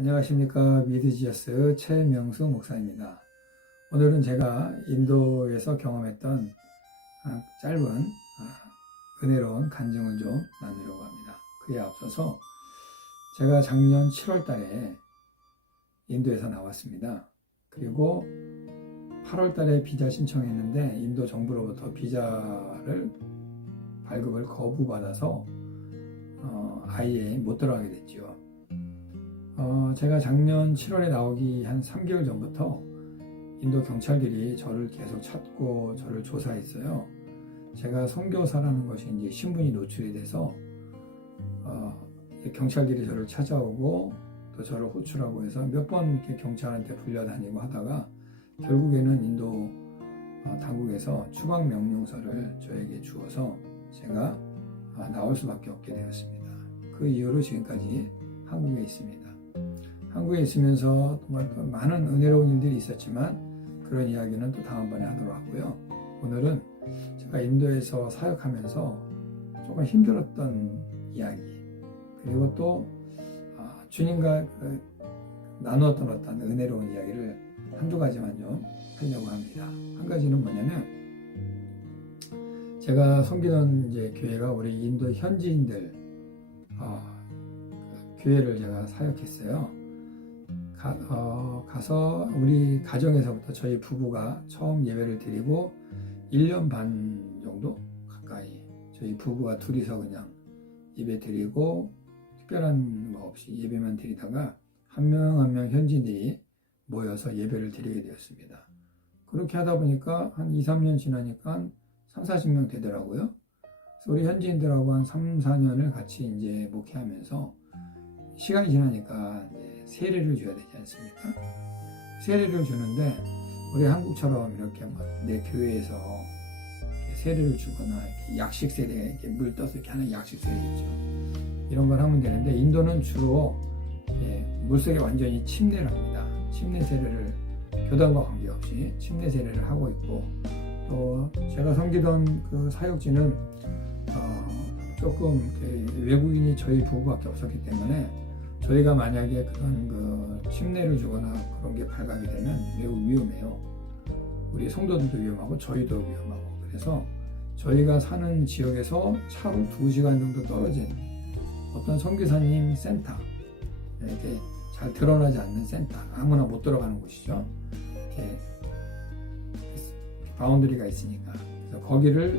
안녕하십니까. 미드지어스 최명수 목사입니다. 오늘은 제가 인도에서 경험했던 짧은 은혜로운 간증을 좀 나누려고 합니다. 그에 앞서서 제가 작년 7월 달에 인도에서 나왔습니다. 그리고 8월 달에 비자 신청했는데 인도 정부로부터 비자를 발급을 거부받아서 아예 못 들어가게 됐죠. 제가 작년 7월에 나오기 한 3개월 전부터 인도 경찰들이 저를 계속 찾고 저를 조사했어요. 제가 선교사라는 것이 이제 신분이 노출이 돼서 경찰들이 저를 찾아오고 또 저를 호출하고 해서 몇 번 이렇게 경찰한테 불려다니고 하다가 결국에는 인도 당국에서 추방 명령서를 저에게 주어서 제가 나올 수밖에 없게 되었습니다. 그 이후로 지금까지 한국에 있습니다. 한국에 있으면서 정말 많은 은혜로운 일들이 있었지만 그런 이야기는 또 다음번에 하도록 하고요. 오늘은 제가 인도에서 사역하면서 조금 힘들었던 이야기, 그리고 또 주님과 나누었던 어떤 은혜로운 이야기를 한두 가지만 좀 하려고 합니다. 한 가지는 뭐냐면, 제가 섬기던 이제 교회가 우리 인도 현지인들 교회를 제가 사역했어요. 가서 우리 가정에서부터 저희 부부가 처음 예배를 드리고 1년 반 정도 가까이 저희 부부가 둘이서 그냥 예배 드리고 특별한 거 없이 예배만 드리다가 한 명 한 명 현지인들이 모여서 예배를 드리게 되었습니다. 그렇게 하다 보니까 한 2, 3년 지나니까 3, 40명 되더라고요. 그래서 우리 현지인들하고 한 3, 4년을 같이 이제 목회하면서 시간이 지나니까 이제 세례를 줘야 되지 않습니까? 세례를 주는데 우리 한국처럼 이렇게 내 교회에서 이렇게 세례를 주거나 이렇게 약식 세례, 이렇게 물 떠서 이렇게 하는 약식 세례 있죠. 이런 걸 하면 되는데 인도는 주로 물속에 완전히 침례를 합니다. 침례 세례를 교단과 관계없이 침례 세례를 하고 있고, 또 제가 섬기던 그 사역지는 조금 외국인이 저희 부부밖에 없었기 때문에 저희가 만약에 그런 그 침례를 주거나 그런 게 발각이 되면 매우 위험해요. 우리 성도들도 위험하고 저희도 위험하고, 그래서 저희가 사는 지역에서 차로 2시간 정도 떨어진 어떤 선교사님 센터, 이렇게 잘 드러나지 않는 센터, 아무나 못 들어가는 곳이죠. 이렇게 바운더리가 있으니까. 그래서 거기를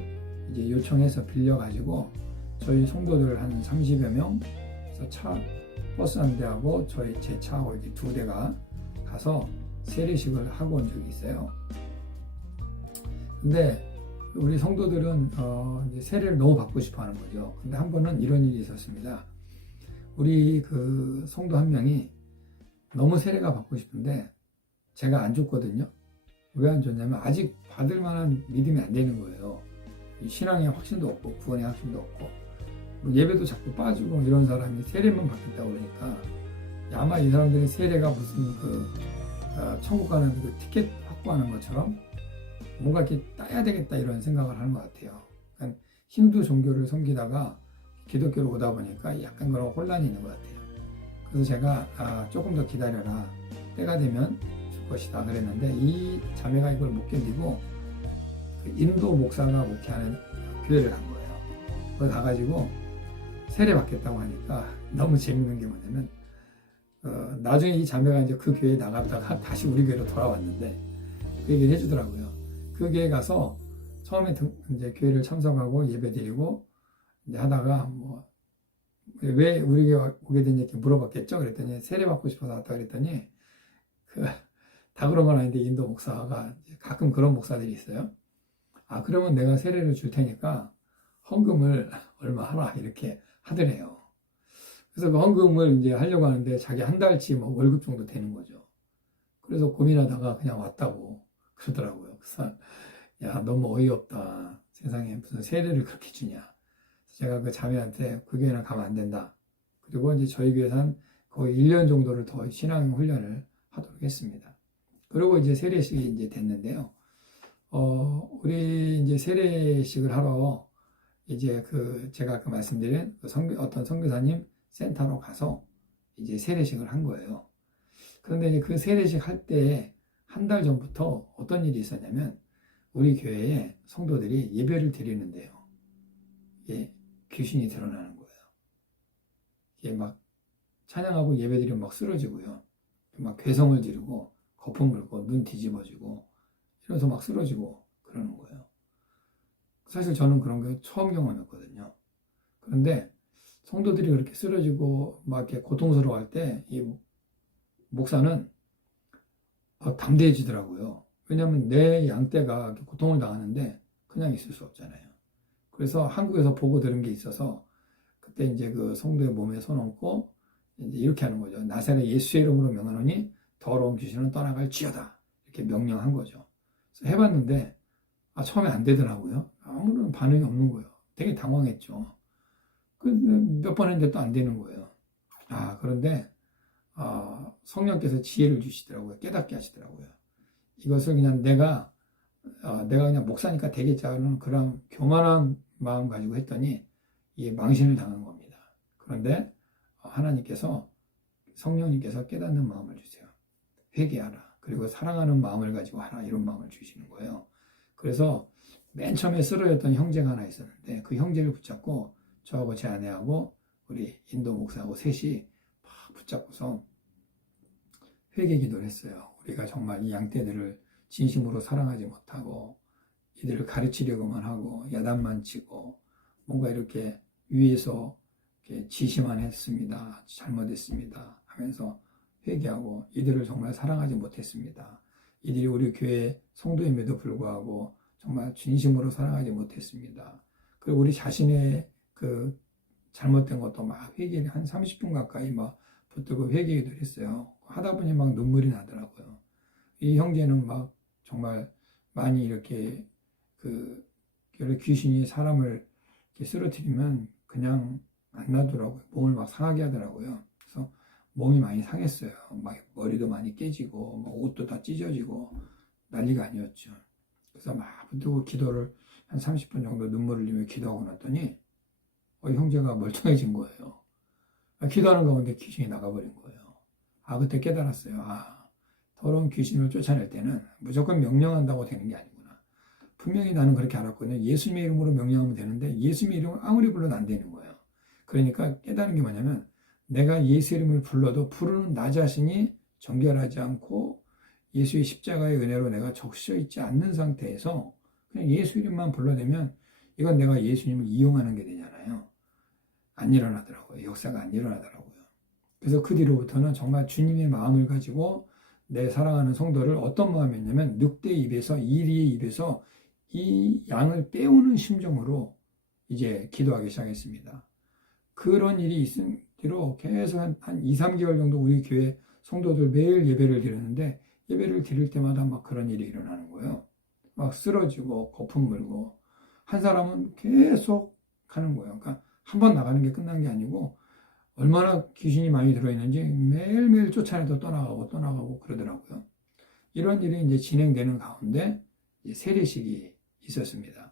이제 요청해서 빌려가지고 저희 성도들 한 30여 명, 그래서 버스 한 대하고 제 차하고 이렇게 2대가 가서 세례식을 하고 온 적이 있어요. 근데 우리 성도들은 이제 세례를 너무 받고 싶어 하는 거죠. 근데 한 번은 이런 일이 있었습니다. 우리 그 성도 한 명이 너무 세례가 받고 싶은데 제가 안 줬거든요. 왜 안 줬냐면 아직 받을 만한 믿음이 안 되는 거예요. 신앙의 확신도 없고 구원의 확신도 없고 예배도 자꾸 빠지고 이런 사람이 세례만 받겠다고 그러니까 아마 이 사람들이 세례가 무슨 천국 가는 그 티켓 확보하는 것처럼 뭔가 이렇게 따야 되겠다 이런 생각을 하는 것 같아요. 그러니까 힌두 종교를 섬기다가 기독교로 오다 보니까 약간 그런 혼란이 있는 것 같아요. 그래서 제가 조금 더 기다려라, 때가 되면 줄 것이다 그랬는데 이 자매가 이걸 못 견디고 그 인도 목사가 목회하는 교회를 간 거예요. 거기 가가지고 세례 받겠다고 하니까 너무 재밌는 게 뭐냐면 나중에 이 자매가 이제 그 교회에 나갔다가 다시 우리 교회로 돌아왔는데 그 얘기를 해주더라고요. 그 교회 가서 처음에 이제 교회를 참석하고 예배드리고 이제 하다가 왜 우리 교회 오게 됐냐 이렇게 물어봤겠죠. 그랬더니 세례 받고 싶어서 왔다 그랬더니 다 그런 건 아닌데 인도 목사가 가끔 그런 목사들이 있어요. 그러면 내가 세례를 줄 테니까 헌금을 얼마 하라 이렇게 하더래요. 그래서 그 헌금을 이제 하려고 하는데 자기 한 달치 월급 정도 되는 거죠. 그래서 고민하다가 그냥 왔다고 그러더라고요. 그래서 야, 너무 어이없다. 세상에 무슨 세례를 그렇게 주냐. 제가 그 자매한테 그 교회는 가면 안 된다. 그리고 이제 저희 교회에서 한 거의 1년 정도를 더 신앙 훈련을 하도록 했습니다. 그리고 이제 세례식이 이제 됐는데요. 우리 이제 세례식을 하러 이제 제가 아까 말씀드린 어떤 선교사님 센터로 가서 이제 세례식을 한 거예요. 그런데 이제 그 세례식 할 때 한 달 전부터 어떤 일이 있었냐면 우리 교회에 성도들이 예배를 드리는데요. 예, 귀신이 드러나는 거예요. 이게 막 찬양하고 예배드리면 막 쓰러지고요. 막 괴성을 지르고 거품 물고 눈 뒤집어지고 이러면서 막 쓰러지고 그러는 거예요. 사실 저는 그런 거 처음 경험했거든요. 그런데 성도들이 그렇게 쓰러지고 막 이렇게 고통스러워할 때 이 목사는 담대해지더라고요. 왜냐하면 내 양떼가 고통을 당하는데 그냥 있을 수 없잖아요. 그래서 한국에서 보고 들은 게 있어서 그때 이제 그 성도의 몸에 손 얹고 이제 이렇게 하는 거죠. 나사렛 예수의 이름으로 명하노니 더러운 귀신은 떠나갈지어다. 이렇게 명령한 거죠. 그래서 해봤는데 처음에 안 되더라고요. 아무런 반응이 없는 거예요. 되게 당황했죠. 몇 번 했는데 또 안 되는 거예요. 그런데 성령께서 지혜를 주시더라고요. 깨닫게 하시더라고요. 이것을 그냥 내가 그냥 목사니까 되겠지 하는 그런 교만한 마음 가지고 했더니 이게 망신을 당한 겁니다. 그런데 하나님께서 성령님께서 깨닫는 마음을 주세요. 회개하라. 그리고 사랑하는 마음을 가지고 하라. 이런 마음을 주시는 거예요. 그래서 맨 처음에 쓰러졌던 형제가 하나 있었는데 그 형제를 붙잡고 저하고 제 아내하고 우리 인도 목사하고 셋이 막 붙잡고서 회개 기도를 했어요. 우리가 정말 이 양떼들을 진심으로 사랑하지 못하고 이들을 가르치려고만 하고 야단만 치고 뭔가 이렇게 위에서 이렇게 지시만 했습니다. 잘못했습니다. 하면서 회개하고 이들을 정말 사랑하지 못했습니다. 이들이 우리 교회 성도임에도 불구하고 정말 진심으로 사랑하지 못했습니다. 그리고 우리 자신의 그 잘못된 것도 막 회개 한 30분 가까이 막 붙들고 회개기도 했어요. 하다 보니 막 눈물이 나더라고요. 이 형제는 막 정말 많이 이렇게 그 귀신이 사람을 이렇게 쓰러뜨리면 그냥 안 나더라고요. 몸을 막 상하게 하더라고요. 그래서 몸이 많이 상했어요. 막 머리도 많이 깨지고 막 옷도 다 찢어지고 난리가 아니었죠. 그래서 막 붙들고 기도를 한 30분 정도 눈물을 흘리며 기도하고 났더니 형제가 멀쩡해진 거예요. 기도하는 가운데 귀신이 나가버린 거예요. 그때 깨달았어요. 더러운 귀신을 쫓아낼 때는 무조건 명령한다고 되는 게 아니구나. 분명히 나는 그렇게 알았거든요. 예수님의 이름으로 명령하면 되는데 예수님의 이름을 아무리 불러도 안 되는 거예요. 그러니까 깨달은 게 뭐냐면 내가 예수 이름을 불러도 부르는 나 자신이 정결하지 않고 예수의 십자가의 은혜로 내가 적셔 있지 않는 상태에서 그냥 예수 이름만 불러대면 이건 내가 예수님을 이용하는 게 되잖아요. 안 일어나더라고요. 역사가 안 일어나더라고요. 그래서 그 뒤로부터는 정말 주님의 마음을 가지고 내 사랑하는 성도를 어떤 마음이었냐면 늑대의 입에서 이리의 입에서 이 양을 빼오는 심정으로 이제 기도하기 시작했습니다. 그런 일이 있은 뒤로 계속 한 2, 3개월 정도 우리 교회 성도들 매일 예배를 드렸는데 예배를 드릴 때마다 막 그런 일이 일어나는 거예요. 막 쓰러지고 거품 물고 한 사람은 계속 가는 거예요. 그러니까 한 번 나가는 게 끝난 게 아니고 얼마나 귀신이 많이 들어있는지 매일매일 쫓아내도 떠나가고 그러더라고요. 이런 일이 이제 진행되는 가운데 이제 세례식이 있었습니다.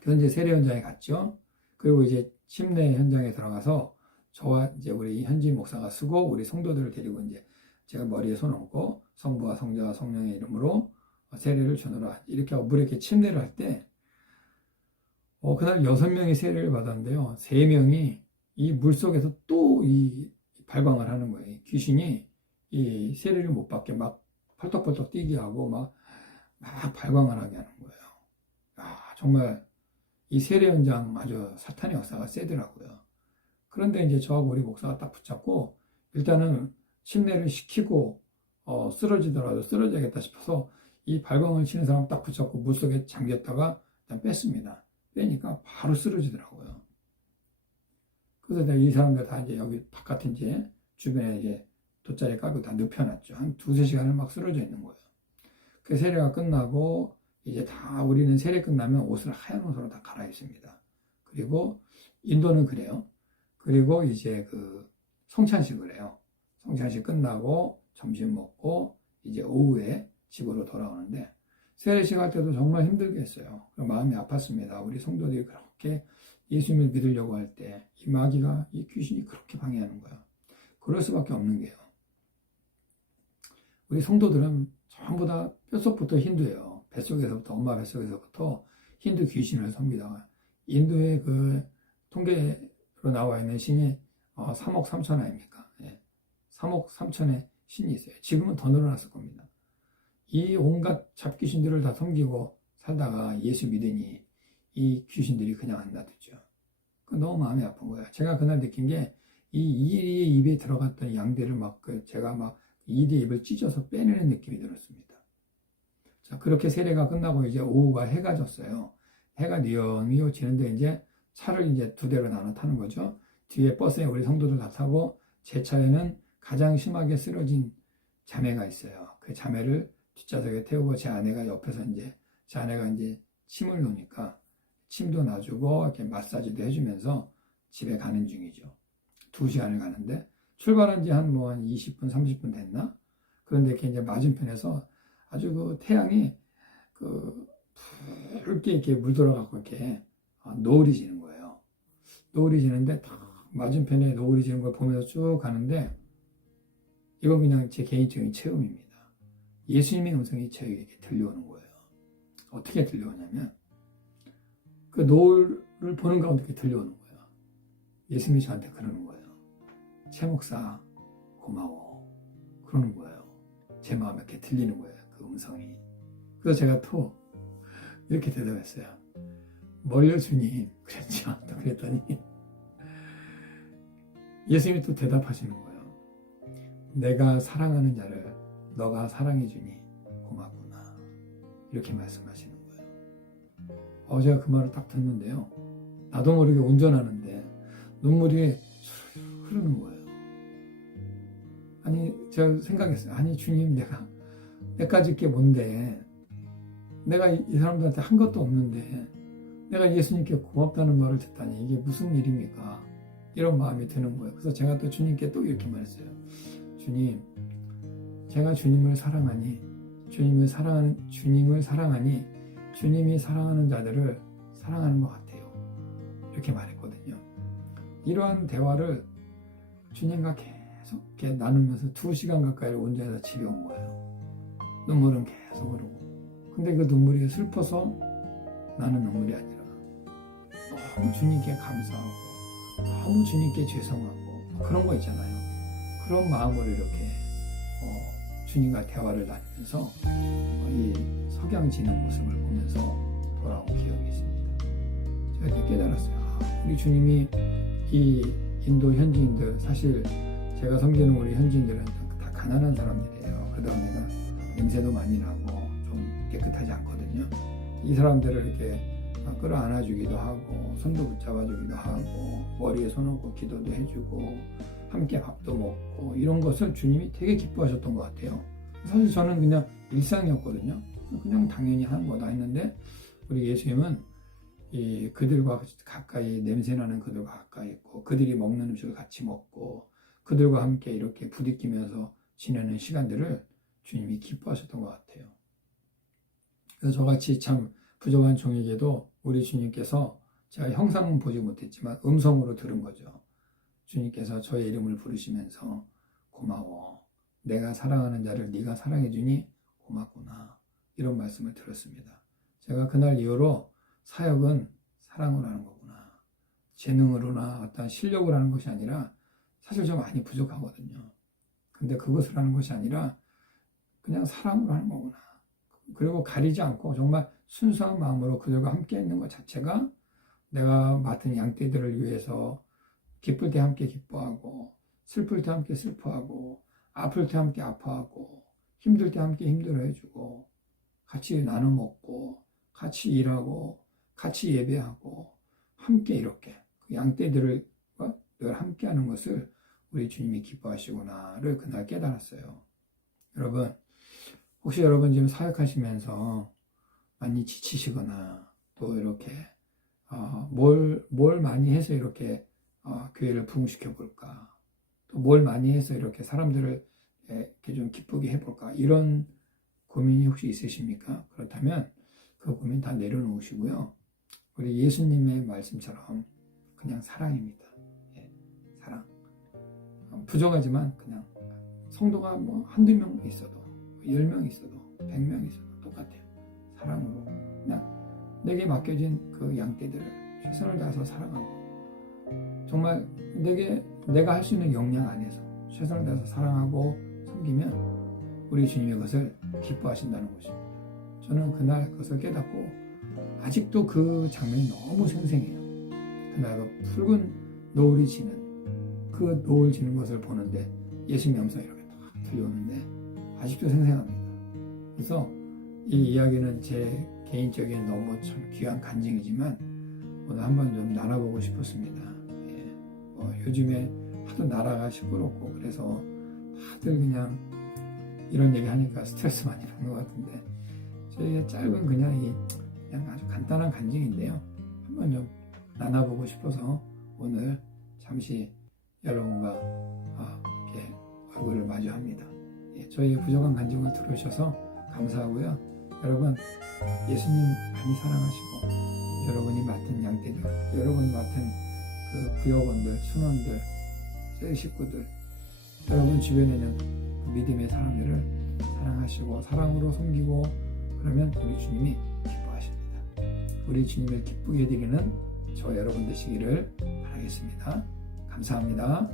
그래서 이제 세례 현장에 갔죠. 그리고 이제 침례 현장에 들어가서 저와 이제 우리 현지 목사가 쓰고 우리 성도들을 데리고 이제 제가 머리에 손 얹고 성부와 성자와 성령의 이름으로 세례를 주노라 이렇게 하고 물에 이렇게 침례를 할 때 그날 6명이 세례를 받았는데요. 3명이 이 물속에서 또 이 발광을 하는 거예요. 귀신이 이 세례를 못 받게 막 펄떡펄떡 뛰게 하고 막 발광을 하게 하는 거예요. 정말 이 세례 현장 아주 사탄의 역사가 세더라고요. 그런데 이제 저하고 우리 목사가 딱 붙잡고 일단은 침례를 시키고 쓰러지더라도 쓰러져야겠다 싶어서 이 발광을 치는 사람 딱 붙잡고 물속에 잠겼다가 일단 뺐습니다. 빼니까 바로 쓰러지더라고요. 그래서 이 사람들 다 이제 여기 바깥에 이제 주변에 이제 돗자리 깔고 다 눕혀놨죠. 한 2-3시간을 막 쓰러져 있는 거예요. 그 세례가 끝나고 이제 다 우리는 세례 끝나면 옷을 하얀 옷으로 다 갈아입습니다. 그리고 인도는 그래요. 그리고 이제 그 성찬식을 해요. 성찬식 끝나고 점심 먹고 이제 오후에 집으로 돌아오는데 세례식 할 때도 정말 힘들게 했어요. 마음이 아팠습니다. 우리 성도들이 그렇게 예수님을 믿으려고 할 때 이 마귀가 이 귀신이 그렇게 방해하는 거야. 그럴 수밖에 없는 게요. 우리 성도들은 전부 다 뼛속부터 힌두예요. 뱃속에서부터, 엄마 뱃속에서부터 힌두 귀신을 섭니다. 인도의 그 통계로 나와 있는 신이 3억 3천 아닙니까? 예. 3억 3천의 신이 있어요. 지금은 더 늘어났을 겁니다. 이 온갖 잡귀신들을 다 섬기고 살다가 예수 믿으니 이 귀신들이 그냥 안 놔두죠. 너무 마음이 아픈 거예요. 제가 그날 느낀 게 이 이리의 입에 들어갔던 양대를 제가 막 이리의 입을 찢어서 빼내는 느낌이 들었습니다. 자, 그렇게 세례가 끝나고 이제 오후가 해가 졌어요. 해가 뉘엿뉘엿 지는데 이제 차를 이제 두 대로 나눠 타는 거죠. 뒤에 버스에 우리 성도들 다 타고 제 차에는 가장 심하게 쓰러진 자매가 있어요. 그 자매를 뒷좌석에 태우고 제 아내가 옆에서 제 아내가 침을 놓으니까 침도 놔주고 이렇게 마사지도 해주면서 집에 가는 중이죠. 2시간을 가는데 출발한 지 한 20분, 30분 됐나? 그런데 이렇게 이제 맞은편에서 아주 그 태양이 붉게 이렇게 물들어가고 이렇게 노을이 지는 거예요. 노을이 지는데 딱 맞은편에 노을이 지는 걸 보면서 쭉 가는데 이건 그냥 제 개인적인 체험입니다. 예수님의 음성이 저에게 들려오는 거예요. 어떻게 들려오냐면 그 노을을 보는 가운데 이렇게 들려오는 거예요. 예수님이 저한테 그러는 거예요. 최 목사 고마워. 그러는 거예요. 제 마음에 이렇게 들리는 거예요. 그 음성이. 그래서 제가 또 이렇게 대답했어요. 뭘요 주님? 그랬죠. 또 그랬더니 예수님이 또 대답하시는 거예요. 내가 사랑하는 자를 너가 사랑해 주니 고맙구나. 이렇게 말씀하시는 거예요. 제가 그 말을 딱 듣는데요. 나도 모르게 운전하는데 눈물이 흐르는 거예요. 아니 제가 생각했어요. 아니 주님 내까지 게 뭔데 내가 이 사람들한테 한 것도 없는데 내가 예수님께 고맙다는 말을 듣다니 이게 무슨 일입니까? 이런 마음이 드는 거예요. 그래서 제가 또 주님께 또 이렇게 말했어요. 주님, 제가 주님을 사랑하니 주님이 사랑하는 자들을 사랑하는 것 같아요. 이렇게 말했거든요. 이러한 대화를 주님과 계속 이렇게 나누면서 2시간 가까이를 운전해서 집에 온 거예요. 눈물은 계속 흐르고. 근데 그 눈물이 슬퍼서 나는 눈물이 아니라 너무 주님께 감사하고 너무 주님께 죄송하고 그런 거 있잖아요. 그런 마음으로 이렇게 주님과 대화를 나누면서 이 석양 지는 모습을 보면서 돌아온 기억이 있습니다. 제가 이렇게 깨달았어요. 우리 주님이 이 인도 현지인들, 사실 제가 섬기는 우리 현지인들은 다 가난한 사람들이에요. 그러다 보니까 냄새도 많이 나고 좀 깨끗하지 않거든요. 이 사람들을 이렇게 끌어안아주기도 하고 손도 붙잡아주기도 하고 머리에 손 얹고 기도도 해주고 함께 밥도 먹고 이런 것을 주님이 되게 기뻐하셨던 것 같아요. 사실 저는 그냥 일상이었거든요. 그냥 당연히 하는 거다 했는데 우리 예수님은 그들과 가까이 냄새나는 그들과 가까이 있고 그들이 먹는 음식을 같이 먹고 그들과 함께 이렇게 부딪히면서 지내는 시간들을 주님이 기뻐하셨던 것 같아요. 그래서 저같이 참 부족한 종에게도 우리 주님께서 제가 형상은 보지 못했지만 음성으로 들은 거죠. 주님께서 저의 이름을 부르시면서 고마워. 내가 사랑하는 자를 네가 사랑해 주니 고맙구나. 이런 말씀을 들었습니다. 제가 그날 이후로 사역은 사랑으로 하는 거구나. 재능으로나 어떤 실력으로 하는 것이 아니라 사실 저 많이 부족하거든요. 근데 그것을 하는 것이 아니라 그냥 사랑으로 하는 거구나. 그리고 가리지 않고 정말 순수한 마음으로 그들과 함께 있는 것 자체가 내가 맡은 양떼들을 위해서 기쁠 때 함께 기뻐하고 슬플 때 함께 슬퍼하고 아플 때 함께 아파하고 힘들 때 함께 힘들어해주고 같이 나눠 먹고 같이 일하고 같이 예배하고 함께 이렇게 그 양떼들과 늘 함께하는 것을 우리 주님이 기뻐하시구나를 그날 깨달았어요. 여러분, 혹시 여러분 지금 사역하시면서 많이 지치시거나 또 이렇게 뭘 많이 해서 이렇게 교회를 부흥시켜 볼까, 또 뭘 많이 해서 이렇게 사람들을 이렇게 좀 기쁘게 해볼까, 이런 고민이 혹시 있으십니까? 그렇다면 그 고민 다 내려놓으시고요. 우리 예수님의 말씀처럼 그냥 사랑입니다. 사랑. 부족하지만 그냥 성도가 한두 명 있어도 10명 있어도 100명 있어도 똑같아요. 사랑으로 그냥 내게 맡겨진 그 양떼들을 최선을 다해서 사랑하고 정말 내가 할 수 있는 역량 안에서 최선을 다해서 사랑하고 섬기면 우리 주님이 그것을 기뻐하신다는 것입니다. 저는 그날 그것을 깨닫고 아직도 그 장면이 너무 생생해요. 그날 그 붉은 노을이 지는 그 노을 지는 것을 보는데 예수님의 음성이 이렇게 딱 들려오는데 아직도 생생합니다. 그래서 이 이야기는 제 개인적인 너무 참 귀한 간증이지만 오늘 한번 좀 나눠보고 싶었습니다. 요즘에 하도 나라가 시끄럽고 그래서 다들 그냥 이런 얘기 하니까 스트레스 많이 받는 것 같은데 저희의 짧은 그냥 아주 간단한 간증인데요. 한번 좀 나눠보고 싶어서 오늘 잠시 여러분과 이렇게 얼굴을 마주합니다. 저희의 부족한 간증을 들으셔서 감사하고요. 여러분 예수님 많이 사랑하시고 여러분이 맡은 양떼들, 여러분이 맡은 그 구역원들, 순원들, 새 식구들, 여러분 주변에는 그 믿음의 사람들을 사랑하시고 사랑으로 섬기고 그러면 우리 주님이 기뻐하십니다. 우리 주님을 기쁘게 드리는 저 여러분 되시기를 바라겠습니다. 감사합니다.